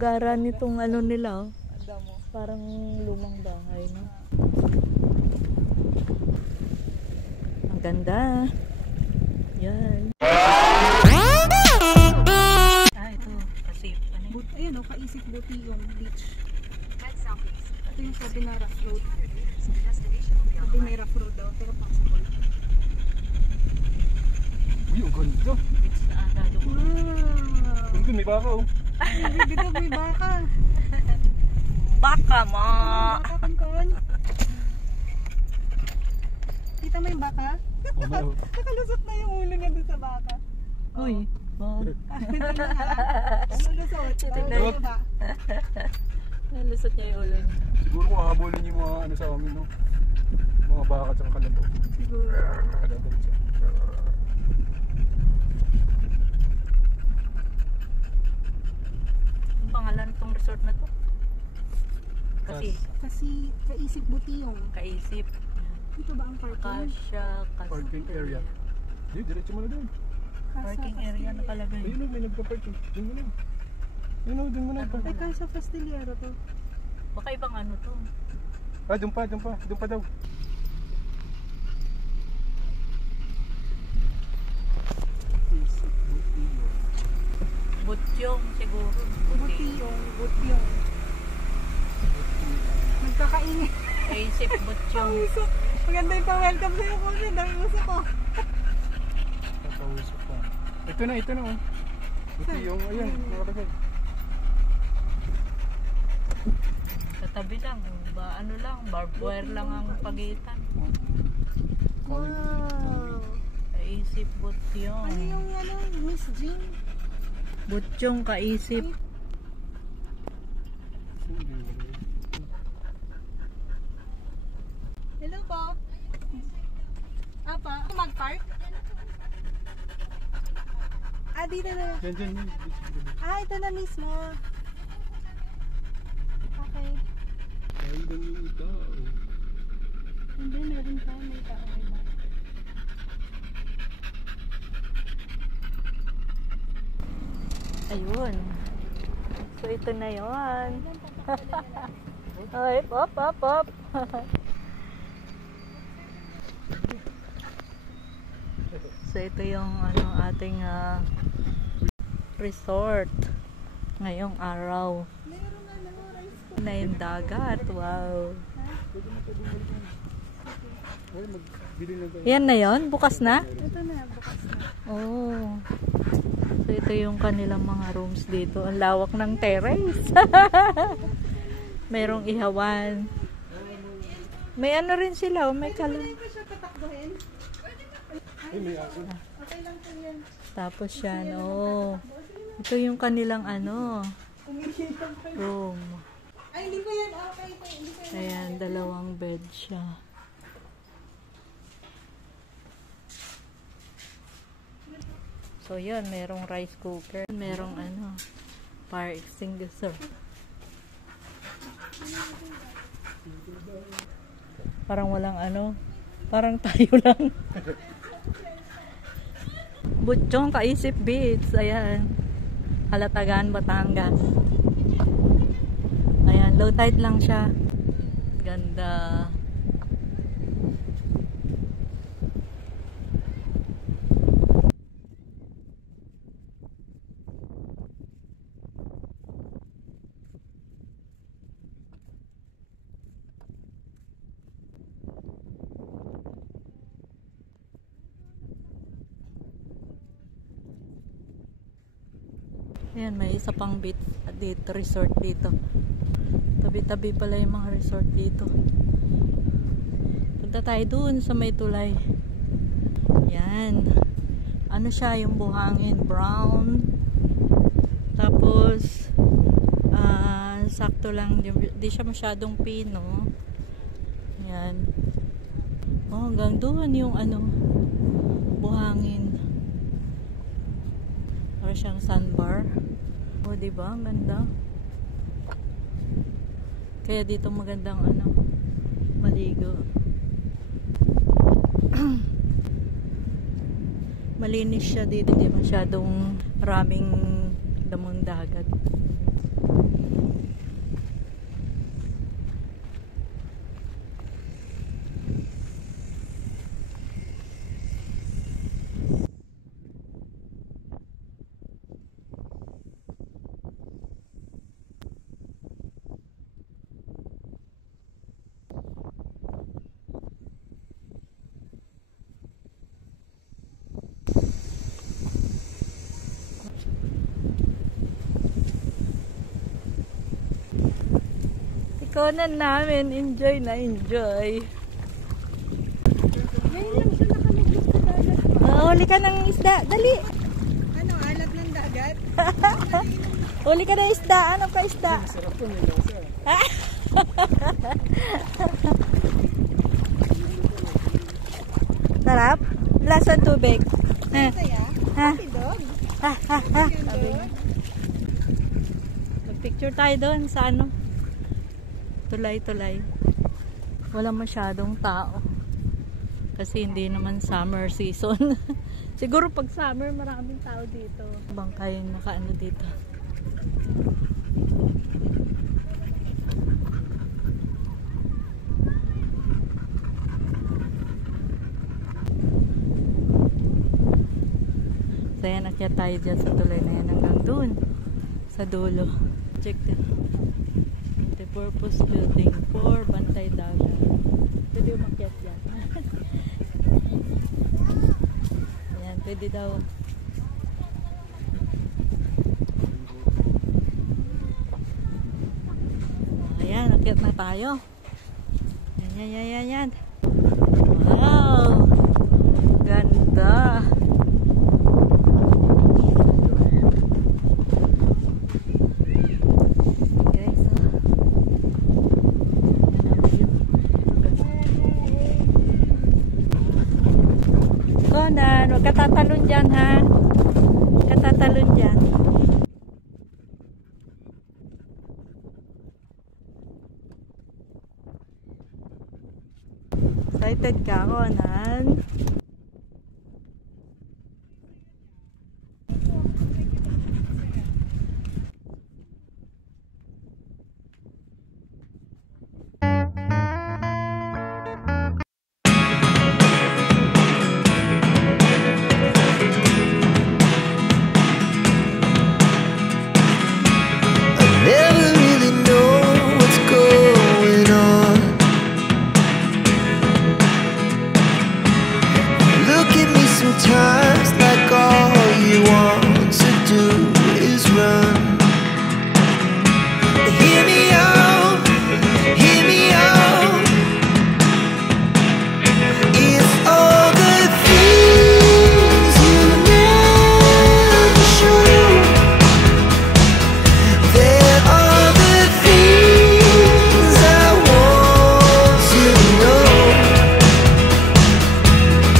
gara nitong ano nila, oh. Damo. Parang lumang bahay, no? Ang ganda. Yan. Ito. Kasi, ano? Ayan o, Kaisip Buti yung beach. Ito yung sabi na rough road. Sabi may rough road daw, pero possible. Uy, ang ganda. Beach na ata yung... Wow! Ito, may baka oh. Dito may baka. Baka mo! Baka kangkon. Kita mo yung baka? Oh, may oh. Nakalusot na yung ulo niya dun sa baka. Uy. Oh. Nalusot. Tignan Oo, ba? Nalusot niya yung ulo. Siguro kung hahabulin yung mga ano sa amin, no? Mga baka at saka kalabaw. Siguro. Nakadadali siya. Ang pangalan tong resort na to? Kasi Kaisip Buti yung. Kaisip. Dito ba ang parking? Kasya. Parking area. Hindi, diretso mo na doon. Parking area nakalagay. Ayun o, may nagpa-parking. Doon mo na. Ayun o, doon mo na. Ay, Casa Castillero to. Baka ibang ano to. Ah, doon pa, doon pa. Doon pa daw. Butyong siguro. Butyong. Nagkakaingin. Kaisip Butyong. Usok. Maganda yung pa-welcome sa'yo ko. Dami usok ko. Papausok pa. Ito na oh. Buti yung, ayan, nakalagay. Sa tabi lang. Ano lang, barbed wire lang ang pagitan. Wow. Kaisip Butyong. Ano yung Miss Jean? Butyong Kaisip. Hello po. Apa? Mag-park? Ah, dito na. Diyan. Ah, ito na mismo. Okay. Ayun doon yung tao. Hindi, meron pa. May tao. Ayun. So ito na yun. Ay, pop. So ito yung ating resort ngayong araw. Na yung dagat. Wow. Yan na yon, bukas na? Ito na, bukas na. Oh. So ito yung kanilang mga rooms dito. Ang lawak ng terrace. Merong ihawan. May ano rin sila, may kalam. Pwede siya patakbuhin? Okay lang po yan. Tapos yan, oh. Ito yung kanilang room. Ay, hindi ko yan. Okay, hindi ko yan. Ayan, dalawang bed siya. So yun, merong rice cooker, merong fire extinguisher. Parang walang parang tayo lang. Butyong Kaisip Beach, ayan. Halatagan, Batangas. Ayan, low tide lang siya. Ganda. Ayan, may isa pang beach dito, resort dito. Tabi-tabi pala yung mga resort dito. Punta tayo dun sa may tulay. Yan. Ano siya, yung buhangin brown. Tapos sakto lang, di siya masyadong pino. Yan. Oh, hanggang doon yung buhangin. Para siyang sandbar. Oh, diba? Ang ganda. Kaya dito magandang maligo. Malinis siya dito, hindi masyadong maraming damong dagat. Konan namin, enjoy na enjoy. Ngayon lang siya nakaluglog sa dagat. Huli ka ng isda, dali. Ano, alat ng dagat? Huli ka ng isda, ano ka isda? Sarap po, may lasa. Sarap? Lasa ng tubig. Saya? Ha? Si Dog? Ha, ha, ha. Sabi niya. Mag-picture tayo doon sa ano? Tulay-tulay. Wala masyadong tao. Kasi hindi naman summer season. Siguro pag summer maraming tao dito. Bangkay yung nakaano dito. So yan, akyat tayo dyan sa tulay na yan hanggang dun sa dulo. Check din. Multi-purpose building for Bantay Dagat. Pwede umakyat dyan. Ayan, pwede daw. Ayan, akyat na tayo. Yan. Wow! Ganda! Conan, huwag ka tatalon dyan, ha? Huwag ka tatalon dyan. Excited ka, Conan? Never really know what's going on. Look at me sometimes like all you want to do is run. Hear me out, hear me out. It's all the things you never show. There are the things I want to know.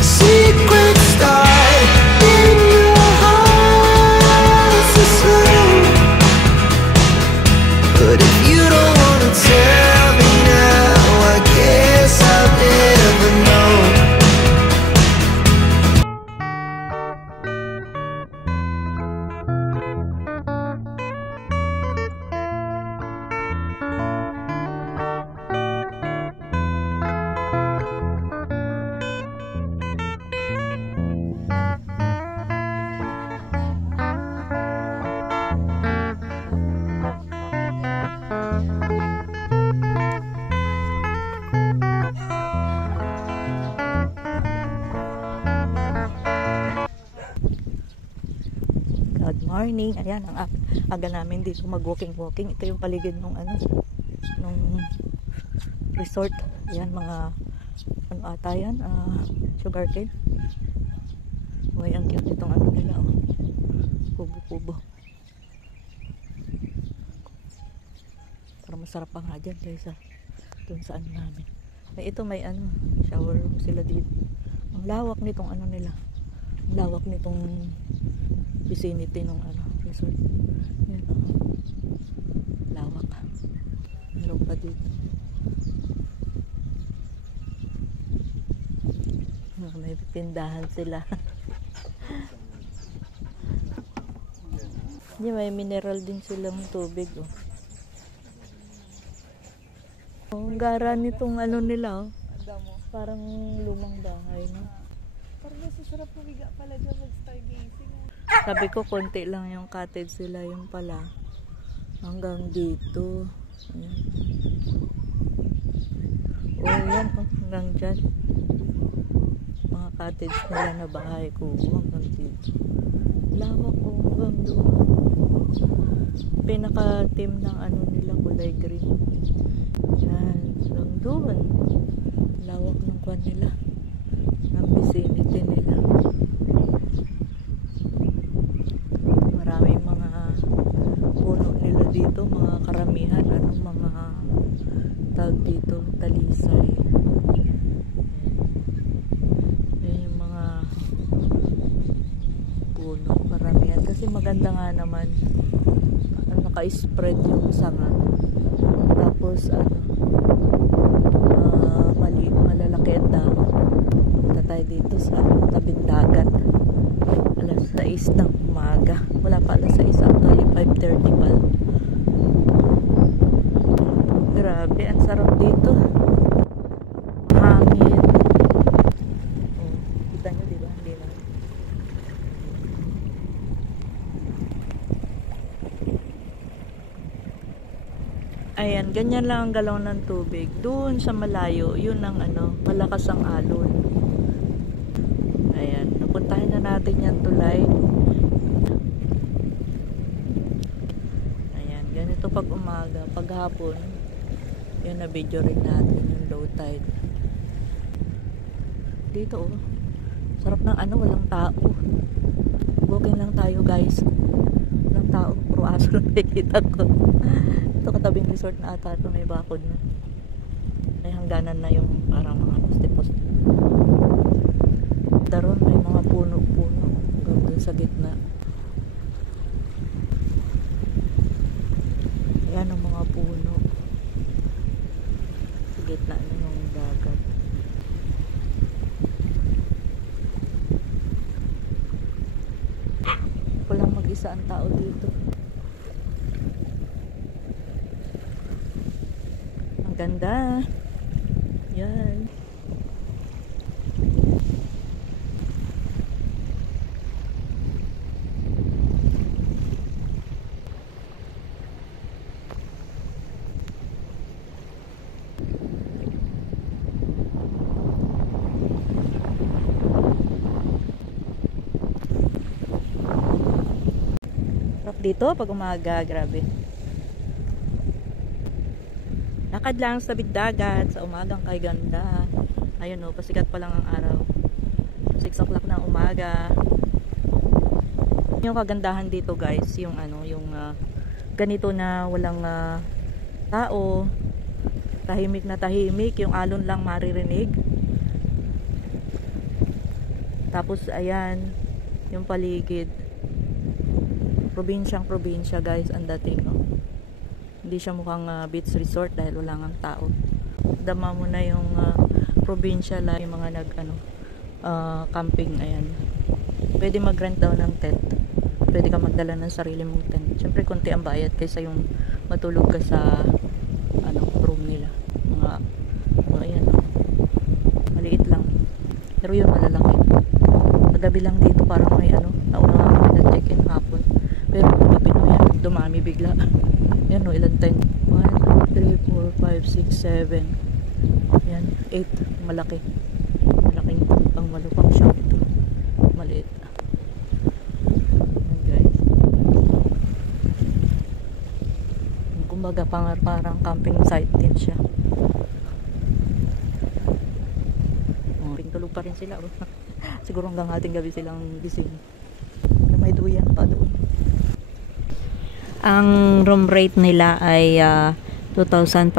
Secrets start in your heart so slow. But if you don't wanna tell me now, I guess I'll never know. Good morning. Ayan, ang aga namin dito mag-walking. Ito yung paligid ng nung resort. Ayan, mga ano ata yan, sugarcane. Uy, ang cute itong ano nila, oh. Kubo-kubo. Parang masarap pa nga dyan kaysa dun sa ano namin. Ay, ito may shower room sila dito. Ang lawak nitong ano nila. Ang lawak nitong vicinity ng resort. Yan, lawak. Meron pa dito. May tindahan sila. May mineral din silang tubig, oh. Ang gara nitong nila, oh. Parang lumang bahay, no? Parang nasa sarap pumiga pala dyan mag-stargazing. Sabi ko, konti lang yung cottage sila, yung pala. Hanggang dito. Ayan. Oh, yan, oh. Hanggang dyan. Mga cottage nila na bahay ko. Hanggang dito. Lawak, oh. Hanggang doon. pinaka-team ng ano nila, kulay green. Yan, lang doon. Lawak ng kwan nila. Ng vicinity nila. Maraming mga puno nila dito, mga karamihan, anong mga tag dito, talisay. Yan yung mga puno, karamihan. Kasi maganda nga naman, naka-spread yung sanga. Tapos malalaki ang damo. Punta tayo dito sa tabing dagat. Alas 6 ng umaga. Wala pa alas 6, actually 5:30 pa. Grabe, ang sarap dito. Mahangin. Oh, kita nyo diba? Hindi na. Ayan, ganyan lang ang galaw ng tubig. Doon sa malayo, yun ang malakas ang alon. Ayan, napuntahan na natin yan tulay. Ayan, ganito pag umaga, pag hapon, yun na video rin natin yung low tide. Dito sarap ng walang tao. Walking lang tayo guys. Walang tao, puro aso lang nakikita ko. Ito katabing resort na ata ito, may bakod na. May hangganan na yung parang mga poste-poste. Daron may mga puno-puno hanggang dun sa gitna. Ayan ang mga puno. Sa gitna na yung dagat. Walang mag-isa ang tao dito. Ganda. Yan. Sarap dito pag umaga, grabe. Lakad lang sa dagat sa umagang kay ganda. Ayun pasikat pa lang ang araw. 6 o'clock na umaga. Yung kagandahan dito guys, yung ganito na walang tao. Tahimik na tahimik, yung alon lang maririnig. Tapos ayan, yung paligid. Probinsyang probinsya guys, ang dating Hindi siya mukhang beach resort dahil wala ngang tao. Dama mo na yung probinsya lang, yung mga camping. Ayan. Pwede mag-rent daw ng tent. Pwede ka magdala ng sarili mong tent. Siyempre konti ang bayad kaysa yung matulog ka sa room nila. Ayan. Maliit lang. Pero yun malalaki. Nagabi lang dito parang may nauna nga kami nag-check-in hapon. Pero gabi na yan, dumami bigla. Yan ilan tayo? 1, 2, 3, 4, 5, 6, 7. Yan, 8. Malaki. Malaking pang malupang shop ito. Maliit. Yan guys. Kumbaga parang camping site din siya. Pintulog pa rin sila. Siguro hanggang ating gabi silang gising. May duyan pa doon. Ang room rate nila ay 2,500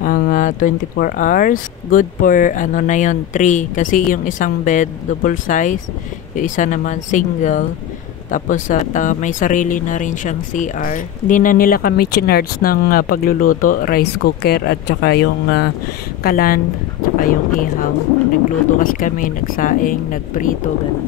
ang 24 hours. Good for na yon 3 kasi yung isang bed double size, yung isa naman single. Tapos may sarili na rin siyang CR. Hindi na nila kami chinards ng pagluluto, rice cooker at saka yung kalan, saka yung ihaw. Nagluto kasi kami, nagsaing, nagprito, ganun.